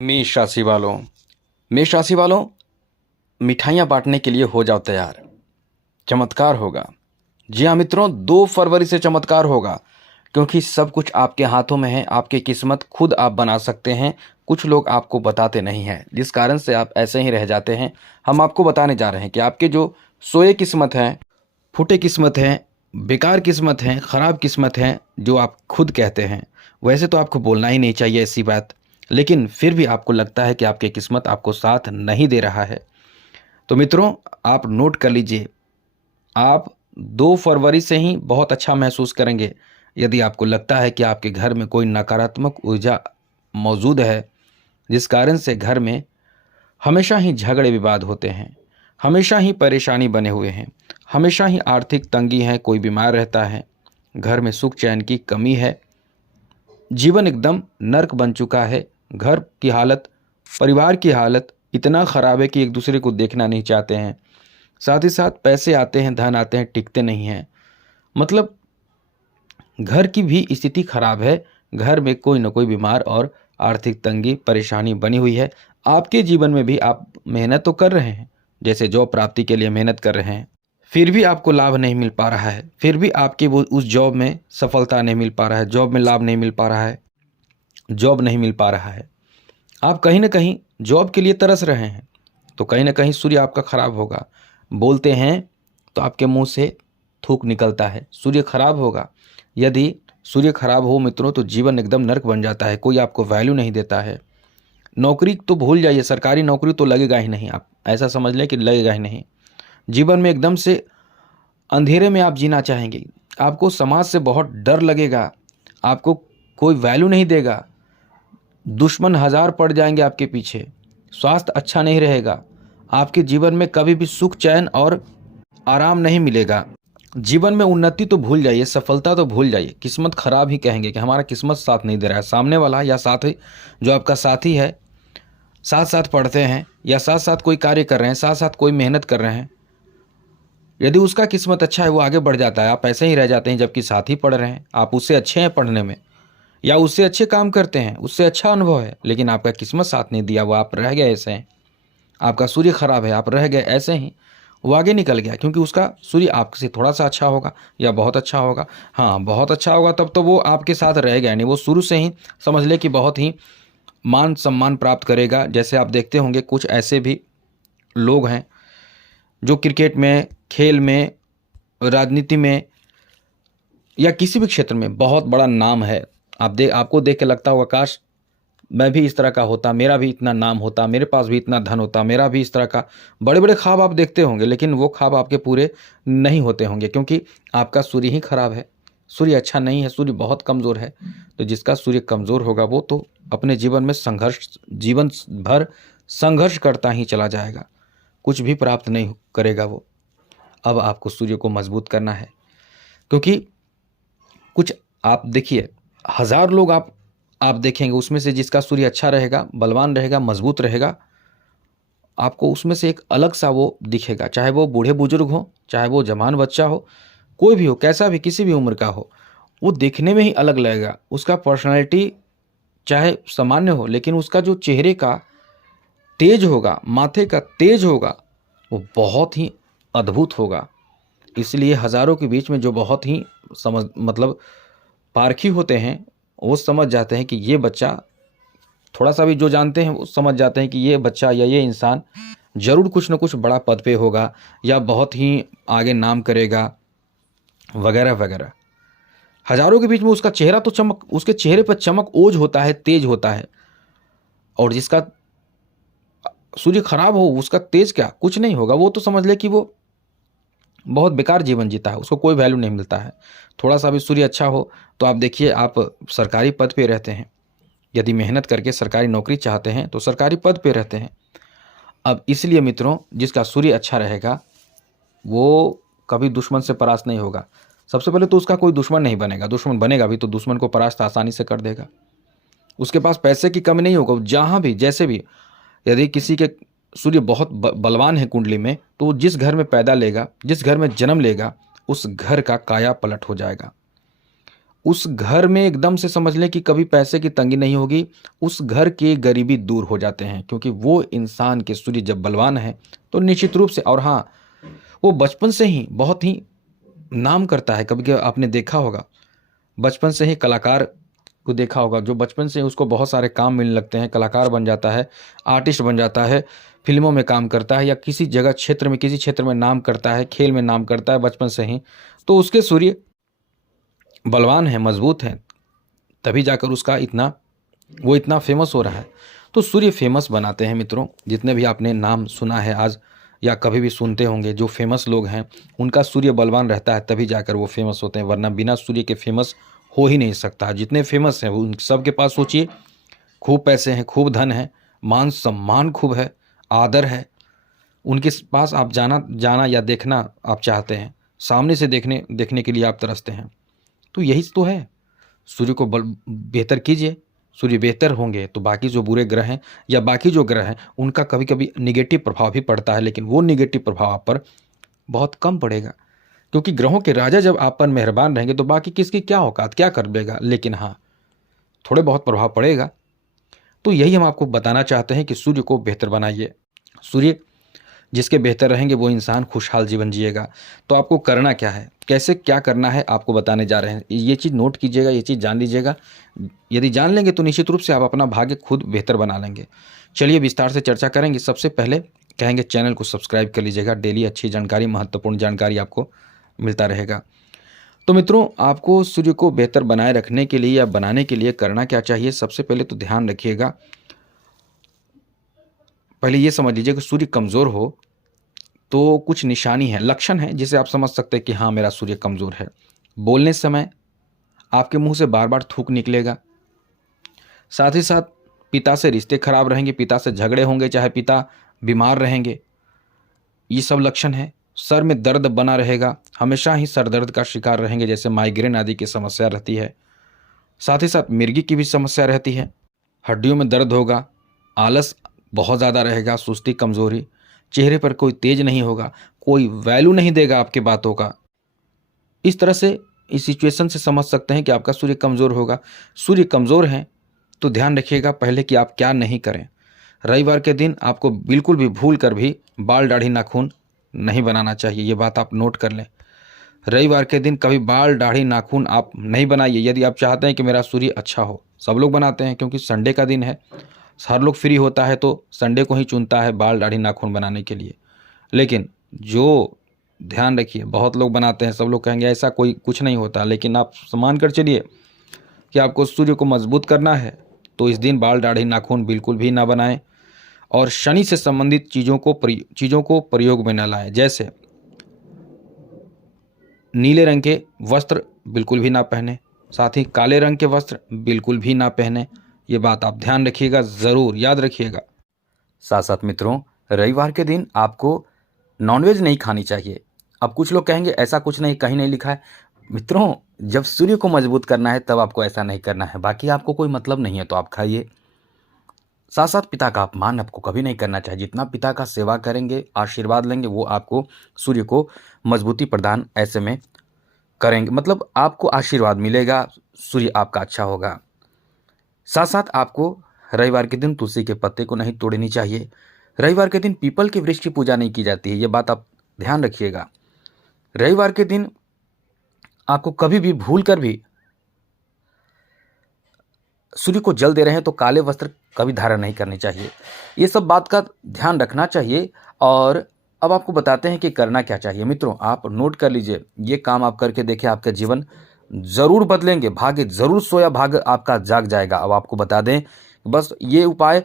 मेष राशि वालों, मेष राशि वालों, मिठाइयाँ बांटने के लिए हो जाओ तैयार। चमत्कार होगा। जी हाँ मित्रों, 2 फरवरी से चमत्कार होगा, क्योंकि सब कुछ आपके हाथों में है। आपकी किस्मत खुद आप बना सकते हैं। कुछ लोग आपको बताते नहीं हैं, जिस कारण से आप ऐसे ही रह जाते हैं। हम आपको बताने जा रहे हैं कि आपके जो सोए किस्मत हैं, फूटे किस्मत हैं, बेकार किस्मत हैं, ख़राब किस्मत हैं, जो आप खुद कहते हैं। वैसे तो आपको बोलना ही नहीं चाहिए ऐसी बात, लेकिन फिर भी आपको लगता है कि आपकी किस्मत आपको साथ नहीं दे रहा है। तो मित्रों, आप नोट कर लीजिए, आप 2 फरवरी से ही बहुत अच्छा महसूस करेंगे। यदि आपको लगता है कि आपके घर में कोई नकारात्मक ऊर्जा मौजूद है, जिस कारण से घर में हमेशा ही झगड़े विवाद होते हैं, हमेशा ही परेशानी बने हुए हैं, हमेशा ही आर्थिक तंगी है, कोई बीमार रहता है, घर में सुख चैन की कमी है, जीवन एकदम नर्क बन चुका है, घर की हालत, परिवार की हालत इतना ख़राब है कि एक दूसरे को देखना नहीं चाहते हैं। साथ ही साथ पैसे आते हैं, धन आते हैं, टिकते नहीं हैं। मतलब घर की भी स्थिति खराब है। घर में कोई ना कोई बीमार और आर्थिक तंगी परेशानी बनी हुई है। आपके जीवन में भी आप मेहनत तो कर रहे हैं, जैसे जॉब प्राप्ति के लिए मेहनत कर रहे हैं, फिर भी आपको लाभ नहीं मिल पा रहा है। फिर भी आपके वो उस जॉब में सफलता नहीं मिल पा रहा है, जॉब में लाभ नहीं मिल पा रहा है, जॉब नहीं मिल पा रहा है। आप कहीं ना कहीं जॉब के लिए तरस रहे हैं, तो कहीं ना कहीं सूर्य आपका खराब होगा। बोलते हैं तो आपके मुंह से थूक निकलता है, सूर्य खराब होगा। यदि सूर्य खराब हो मित्रों, तो जीवन एकदम नर्क बन जाता है, कोई आपको वैल्यू नहीं देता है। नौकरी तो भूल जाइए, सरकारी नौकरी तो लगेगा ही नहीं। आप ऐसा समझ लें कि लगेगा ही नहीं। जीवन में एकदम से अंधेरे में आप जीना चाहेंगे। आपको समाज से बहुत डर लगेगा, आपको कोई वैल्यू नहीं देगा, दुश्मन हजार पड़ जाएंगे आपके पीछे, स्वास्थ्य अच्छा नहीं रहेगा, आपके जीवन में कभी भी सुख चैन और आराम नहीं मिलेगा। जीवन में उन्नति तो भूल जाइए, सफलता तो भूल जाइए, किस्मत खराब ही कहेंगे कि हमारा किस्मत साथ नहीं दे रहा है। सामने वाला या साथी, जो आपका साथी है, साथ साथ पढ़ते हैं या साथ साथ कोई कार्य कर रहे हैं, साथ साथ कोई मेहनत कर रहे हैं, यदि उसका किस्मत अच्छा है वो आगे बढ़ जाता है, आप ऐसे ही रह जाते हैं। जबकि साथ ही पढ़ रहे हैं, आप उससे अच्छे हैं पढ़ने में, या उससे अच्छे काम करते हैं, उससे अच्छा अनुभव है, लेकिन आपका किस्मत साथ नहीं दिया, वो आप रह गए ऐसे हैं। आपका सूर्य खराब है, आप रह गए ऐसे ही। वो आगे निकल गया, क्योंकि उसका सूर्य आपसे थोड़ा सा अच्छा होगा या बहुत अच्छा होगा। हाँ, बहुत अच्छा होगा तब तो वो आपके साथ रह गया, नहीं वो शुरू से ही समझ ले कि बहुत ही मान सम्मान प्राप्त करेगा। जैसे आप देखते होंगे कुछ ऐसे भी लोग हैं जो क्रिकेट में, खेल में, राजनीति में या किसी भी क्षेत्र में बहुत बड़ा नाम है। आपको देख के लगता होगा काश मैं भी इस तरह का होता, मेरा भी इतना नाम होता, मेरे पास भी इतना धन होता, मेरा भी इस तरह का। बड़े बड़े ख्वाब आप देखते होंगे, लेकिन वो ख्वाब आपके पूरे नहीं होते होंगे, क्योंकि आपका सूर्य ही खराब है, सूर्य अच्छा नहीं है, सूर्य बहुत कमज़ोर है। तो जिसका सूर्य कमज़ोर होगा वो तो अपने जीवन में जीवन भर संघर्ष करता ही चला जाएगा, कुछ भी प्राप्त नहीं करेगा वो। अब आपको सूर्य को मजबूत करना है, क्योंकि कुछ आप देखिए, हजार लोग आप देखेंगे, उसमें से जिसका सूर्य अच्छा रहेगा, बलवान रहेगा, मजबूत रहेगा, आपको उसमें से एक अलग सा वो दिखेगा। चाहे वो बूढ़े बुजुर्ग हो, चाहे वो जवान बच्चा हो, कोई भी हो, कैसा भी, किसी भी उम्र का हो, वो देखने में ही अलग लगेगा। उसका पर्सनालिटी चाहे सामान्य हो, लेकिन उसका जो चेहरे का तेज होगा, माथे का तेज होगा, वो बहुत ही अद्भुत होगा। इसलिए हजारों के बीच में जो बहुत ही मतलब पारखी होते हैं, वो समझ जाते हैं कि ये बच्चा, थोड़ा सा भी जो जानते हैं वो समझ जाते हैं कि ये बच्चा या ये इंसान जरूर कुछ न कुछ बड़ा पद पे होगा, या बहुत ही आगे नाम करेगा, वगैरह वगैरह। हजारों के बीच में उसका चेहरा तो चमक, उसके चेहरे पर चमक ओज होता है, तेज होता है। और जिसका सूर्य खराब हो, उसका तेज क्या, कुछ नहीं होगा। वो तो समझ ले कि वो बहुत बेकार जीवन जीता है, उसको कोई वैल्यू नहीं मिलता है। थोड़ा सा भी सूर्य अच्छा हो तो आप देखिए, आप सरकारी पद पे रहते हैं, यदि मेहनत करके सरकारी नौकरी चाहते हैं तो सरकारी पद पे रहते हैं। अब इसलिए मित्रों, जिसका सूर्य अच्छा रहेगा वो कभी दुश्मन से परास्त नहीं होगा। सबसे पहले तो उसका कोई दुश्मन नहीं बनेगा, दुश्मन बनेगा भी तो दुश्मन को परास्त आसानी से कर देगा। उसके पास पैसे की कमी नहीं होगा, जहाँ भी जैसे भी। यदि किसी के सूर्य बहुत बलवान है कुंडली में, तो वो जिस घर में पैदा लेगा, जिस घर में जन्म लेगा, उस घर का काया पलट हो जाएगा। उस घर में एकदम से समझ लें कि कभी पैसे की तंगी नहीं होगी, उस घर की गरीबी दूर हो जाते हैं, क्योंकि वो इंसान के सूर्य जब बलवान है तो निश्चित रूप से, और हाँ, वो बचपन से ही बहुत ही नाम करता है। कभी कभी आपने देखा होगा, बचपन से ही कलाकार को देखा होगा, जो बचपन से उसको बहुत सारे काम मिलने लगते हैं, कलाकार बन जाता है, आर्टिस्ट बन जाता है, फिल्मों में काम करता है, या किसी जगह क्षेत्र में, किसी क्षेत्र में नाम करता है, खेल में नाम करता है बचपन से ही, तो उसके सूर्य बलवान है, मजबूत है, तभी जाकर उसका वो इतना फेमस हो रहा है। तो सूर्य फेमस बनाते हैं मित्रों, जितने भी आपने नाम सुना है आज या कभी भी सुनते होंगे, जो फेमस लोग हैं उनका सूर्य बलवान रहता है, तभी जाकर वो फेमस होते हैं, वरना बिना सूर्य के फेमस हो ही नहीं सकता। जितने फेमस हैं उन सब के पास सोचिए खूब पैसे हैं, खूब धन है, मान सम्मान खूब है, आदर है, उनके पास आप जाना या देखना आप चाहते हैं, सामने से देखने के लिए आप तरसते हैं। तो यही तो है, सूर्य को बेहतर कीजिए, सूर्य बेहतर होंगे तो बाकी जो बुरे ग्रह हैं या बाकी जो ग्रह हैं उनका कभी कभी निगेटिव प्रभाव भी पड़ता है, लेकिन वो निगेटिव प्रभाव आप पर बहुत कम पड़ेगा, क्योंकि ग्रहों के राजा जब आप पर मेहरबान रहेंगे तो बाकी किसकी क्या औकात, क्या कर देगा, लेकिन हाँ, थोड़े बहुत प्रभाव पड़ेगा। तो यही हम आपको बताना चाहते हैं कि सूर्य को बेहतर बनाइए। सूर्य जिसके बेहतर रहेंगे वो इंसान खुशहाल जीवन जिएगा। तो आपको करना क्या है, कैसे क्या करना है, आपको बताने जा रहे हैं। ये चीज़ नोट कीजिएगा, ये चीज़ जान लीजिएगा। यदि जान लेंगे तो निश्चित रूप से आप अपना भाग्य खुद बेहतर बना लेंगे। चलिए विस्तार से चर्चा करेंगे। सबसे पहले कहेंगे चैनल को सब्सक्राइब कर लीजिएगा, डेली अच्छी जानकारी, महत्वपूर्ण जानकारी आपको मिलता रहेगा। तो मित्रों, आपको सूर्य को बेहतर बनाए रखने के लिए या बनाने के लिए करना क्या चाहिए, सबसे पहले तो ध्यान रखिएगा, पहले ये समझ लीजिए कि सूर्य कमज़ोर हो तो कुछ निशानी है, लक्षण है, जिसे आप समझ सकते हैं कि हाँ मेरा सूर्य कमज़ोर है। बोलने समय आपके मुंह से बार बार थूक निकलेगा, साथ ही साथ पिता से रिश्ते खराब रहेंगे, पिता से झगड़े होंगे, चाहे पिता बीमार रहेंगे, ये सब लक्षण है। सर में दर्द बना रहेगा, हमेशा ही सर दर्द का शिकार रहेंगे, जैसे माइग्रेन आदि की समस्या रहती है। साथ ही साथ मिर्गी की भी समस्या रहती है। हड्डियों में दर्द होगा, आलस बहुत ज़्यादा रहेगा, सुस्ती, कमज़ोरी, चेहरे पर कोई तेज नहीं होगा, कोई वैल्यू नहीं देगा आपकी बातों का। इस तरह से इस सिचुएशन से समझ सकते हैं कि आपका सूर्य कमज़ोर होगा। सूर्य कमज़ोर है तो ध्यान रखिएगा पहले कि आप क्या नहीं करें। रविवार के दिन आपको बिल्कुल भी भूल कर भी बाल, दाढ़ी, नाखून नहीं बनाना चाहिए, ये बात आप नोट कर लें। रविवार के दिन कभी बाल, दाढ़ी, नाखून आप नहीं बनाइए, यदि आप चाहते हैं कि मेरा सूर्य अच्छा हो। सब लोग बनाते हैं क्योंकि संडे का दिन है, हर लोग फ्री होता है तो संडे को ही चुनता है बाल, दाढ़ी, नाखून बनाने के लिए। लेकिन जो ध्यान रखिए, बहुत लोग बनाते हैं, सब लोग कहेंगे ऐसा कोई कुछ नहीं होता, लेकिन आप मान कर चलिए कि आपको सूर्य को मजबूत करना है तो इस दिन बाल, दाढ़ी, नाखून बिल्कुल भी ना बनाएं, और शनि से संबंधित चीज़ों को प्रयोग में न लाएं। जैसे नीले रंग के वस्त्र बिल्कुल भी ना पहने, साथ ही काले रंग के वस्त्र बिल्कुल भी ना पहने। ये बात आप ध्यान रखिएगा, ज़रूर याद रखिएगा। साथ साथ मित्रों, रविवार के दिन आपको नॉनवेज नहीं खानी चाहिए। अब कुछ लोग कहेंगे ऐसा कुछ नहीं, कहीं नहीं लिखा है। मित्रों, जब सूर्य को मजबूत करना है तब आपको ऐसा नहीं करना है, बाकी आपको कोई मतलब नहीं है तो आप खाइए। साथ साथ पिता का अपमान आपको कभी नहीं करना चाहिए। जितना पिता का सेवा करेंगे, आशीर्वाद लेंगे, वो आपको सूर्य को मजबूती प्रदान ऐसे में करेंगे, मतलब आपको आशीर्वाद मिलेगा, सूर्य आपका अच्छा होगा। साथ साथ आपको रविवार के दिन तुलसी के पत्ते को नहीं तोड़नी चाहिए। रविवार के दिन पीपल के वृक्ष की पूजा नहीं की जाती है, ये बात आप ध्यान रखिएगा। रविवार के दिन आपको कभी भी भूल कर भी सूर्य को जल दे रहे हैं तो काले वस्त्र कभी धारण नहीं करनी चाहिए। ये सब बात का ध्यान रखना चाहिए। और अब आपको बताते हैं कि करना क्या चाहिए। मित्रों, आप नोट कर लीजिए, ये काम आप करके देखिए, आपका जीवन ज़रूर बदलेंगे, भाग्य ज़रूर सोया भाग्य आपका जाग जाएगा। अब आपको बता दें, बस ये उपाय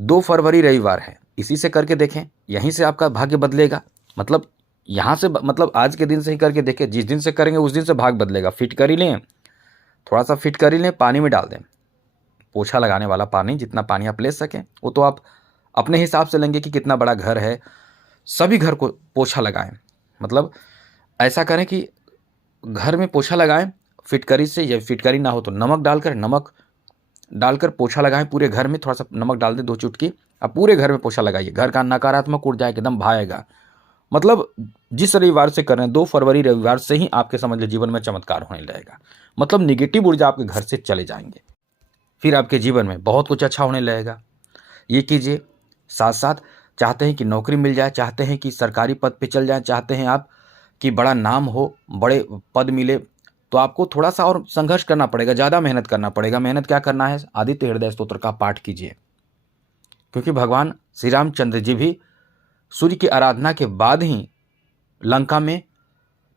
2 फरवरी रविवार है, इसी से करके देखें, यहीं से आपका भाग्य बदलेगा। मतलब यहाँ से, मतलब आज के दिन से ही करके देखें, जिस दिन से करेंगे उस दिन से भाग्य बदलेगा। फिट कर ही लें, थोड़ा सा फिट कर ही लें, पानी में डाल दें, पोछा लगाने वाला पानी, जितना पानी आप ले सकें, वो तो आप अपने हिसाब से लेंगे कि कितना बड़ा घर है, सभी घर को पोछा लगाएं। मतलब ऐसा करें कि घर में पोछा लगाएं फिटकरी से, या फिटकरी ना हो तो नमक डालकर पोछा लगाएं पूरे घर में। थोड़ा सा नमक डाल दें, 2 चुटकी, अब पूरे घर में पोछा लगाइए। घर का नकारात्मक ऊर्जा एकदम भागेगा, मतलब जिस रविवार से कर रहे हैं 2 फरवरी रविवार से ही आपके समझ लीजिए जीवन में चमत्कार होने लगेगा। मतलब निगेटिव ऊर्जा आपके घर से चले जाएंगे, फिर आपके जीवन में बहुत कुछ अच्छा होने लगेगा। ये कीजिए। साथ साथ चाहते हैं कि नौकरी मिल जाए, चाहते हैं कि सरकारी पद पे चल जाए, चाहते हैं आप कि बड़ा नाम हो, बड़े पद मिले, तो आपको थोड़ा सा और संघर्ष करना पड़ेगा, ज़्यादा मेहनत करना पड़ेगा। मेहनत क्या करना है? आदित्य हृदय स्तोत्र का पाठ कीजिए, क्योंकि भगवान श्री रामचंद्र जी भी सूर्य की आराधना के बाद ही लंका में,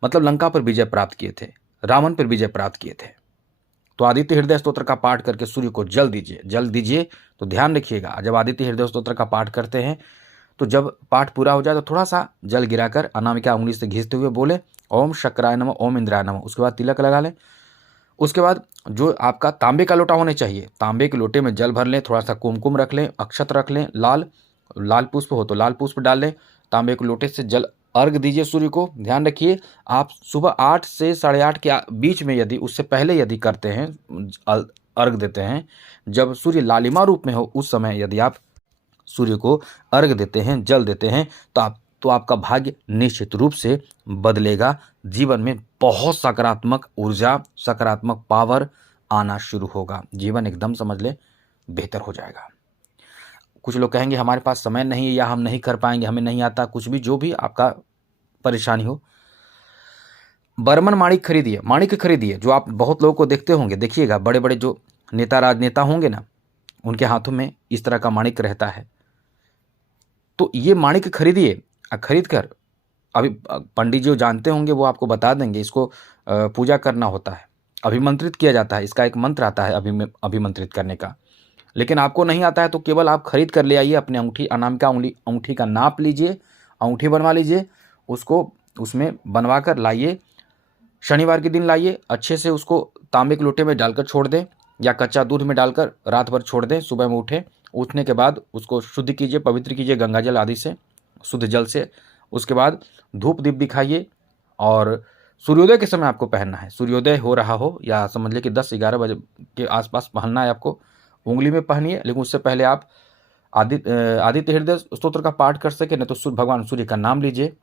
मतलब लंका पर विजय प्राप्त किए थे, रावण पर विजय प्राप्त किए थे। तो आदित्य हृदय स्तोत्र का पाठ करके सूर्य को जल दीजिए। जल दीजिए तो ध्यान रखिएगा, जब आदित्य हृदय स्तोत्र का पाठ करते हैं तो जब पाठ पूरा हो जाए तो थोड़ा सा जल गिराकर अनामिका उंगली से घिसते हुए बोले ओम शक्राय नमः, ओम इंद्राय नमः। उसके बाद तिलक लगा लें। उसके बाद जो आपका तांबे का लोटा होना चाहिए, तांबे के लोटे में जल भर लें, थोड़ा सा कुमकुम रख लें, अक्षत रख लें, लाल पुष्प हो तो लाल पुष्प डाल लें, तांबे के लोटे से जल अर्घ दीजिए सूर्य को। ध्यान रखिए, आप सुबह 8 से 8:30 के बीच में, यदि उससे पहले यदि करते हैं, अर्घ देते हैं, जब सूर्य लालिमा रूप में हो उस समय यदि आप सूर्य को अर्घ देते हैं, जल देते हैं, तो आपका भाग्य निश्चित रूप से बदलेगा। जीवन में बहुत सकारात्मक ऊर्जा, सकारात्मक पावर आना शुरू होगा। जीवन एकदम समझ ले बेहतर हो जाएगा। कुछ लोग कहेंगे हमारे पास समय नहीं है, या हम नहीं कर पाएंगे, हमें नहीं आता, कुछ भी जो भी आपका परेशानी हो, बर्मन माणिक खरीदिए, माणिक खरीदिए। जो आप बहुत लोगों को देखते होंगे, देखिएगा बड़े बड़े जो नेता राजनेता होंगे ना, उनके हाथों में इस तरह का माणिक रहता है। तो ये माणिक खरीदिए। खरीद कर, अभी पंडित जी जानते होंगे, वो आपको बता देंगे, इसको पूजा करना होता है, अभिमंत्रित किया जाता है, इसका एक मंत्र आता है अभिमंत्रित करने का। लेकिन आपको नहीं आता है तो केवल आप खरीद कर ले आइए, अपने अंगूठी, अनामिका अंगूठी का नाप लीजिए, अंगूठी बनवा लीजिए, उसको उसमें बनवा कर लाइए, शनिवार के दिन लाइए, अच्छे से उसको तांबे के लोटे में डालकर छोड़ दें, या कच्चा दूध में डालकर रात भर छोड़ दें। सुबह में उठने के बाद उसको शुद्ध कीजिए, पवित्र कीजिए गंगा जल आदि से, शुद्ध जल से। उसके बाद धूप दीप दिखाइए, और सूर्योदय के समय आपको पहनना है। सूर्योदय हो रहा हो या समझ लीजिए कि 10-11 बजे के आसपास पहनना है आपको। उंगली में पहनिए, लेकिन उससे पहले आप आदित्य हृदय स्तोत्र का पाठ कर सके, नहीं तो भगवान सूर्य का नाम लीजिए,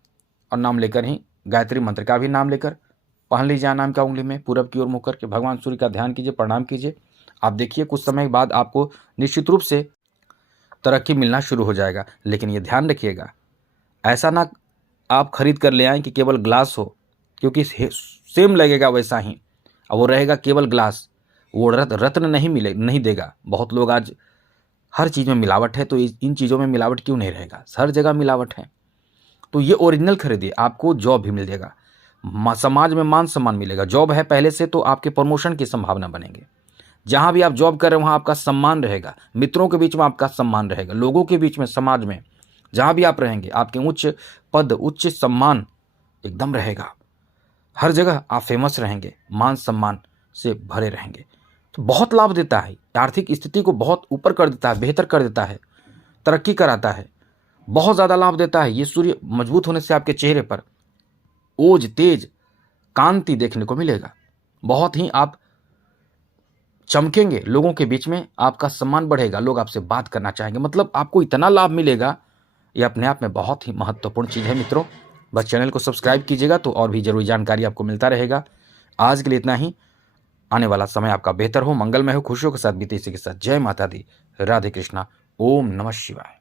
और नाम लेकर ही गायत्री मंत्र का भी नाम लेकर पहन लीजिए अनामिका उंगली में, पूरब की ओर मुँह करके भगवान सूर्य का ध्यान कीजिए, प्रणाम कीजिए। आप देखिए कुछ समय बाद आपको निश्चित रूप से तरक्की मिलना शुरू हो जाएगा। लेकिन ये ध्यान रखिएगा, ऐसा ना आप खरीद कर ले आएँ कि केवल ग्लास हो, क्योंकि सेम लगेगा वैसा ही, और वो रहेगा केवल ग्लास, वो रत्न नहीं देगा। बहुत लोग आज हर चीज़ में मिलावट है, तो इन चीज़ों में मिलावट क्यों नहीं रहेगा? हर जगह मिलावट है। तो ये ओरिजिनल खरीदिए, आपको जॉब भी मिल जाएगा, समाज में मान सम्मान मिलेगा। जॉब है पहले से तो आपके प्रमोशन की संभावना बनेगी। जहाँ भी आप जॉब कर रहे हैं वहाँ आपका सम्मान रहेगा, मित्रों के बीच में आपका सम्मान रहेगा, लोगों के बीच में, समाज में जहाँ भी आप रहेंगे आपके उच्च पद, उच्च सम्मान एकदम रहेगा। हर जगह आप फेमस रहेंगे, मान सम्मान से भरे रहेंगे। तो बहुत लाभ देता है, आर्थिक स्थिति को बहुत ऊपर कर देता है, बेहतर कर देता है, तरक्की कराता है, बहुत ज़्यादा लाभ देता है। ये सूर्य मजबूत होने से आपके चेहरे पर ओज, तेज, कांति देखने को मिलेगा। बहुत ही आप चमकेंगे, लोगों के बीच में आपका सम्मान बढ़ेगा, लोग आपसे बात करना चाहेंगे। मतलब आपको इतना लाभ मिलेगा, ये अपने आप में बहुत ही महत्वपूर्ण चीज़ है मित्रों। बस चैनल को सब्सक्राइब कीजिएगा तो और भी जरूरी जानकारी आपको मिलता रहेगा। आज के लिए इतना ही। आने वाला समय आपका बेहतर हो, मंगलमय हो, खुशियों के साथ बीते। इसी के साथ जय माता दी, राधे कृष्णा, ओम नमः शिवाय।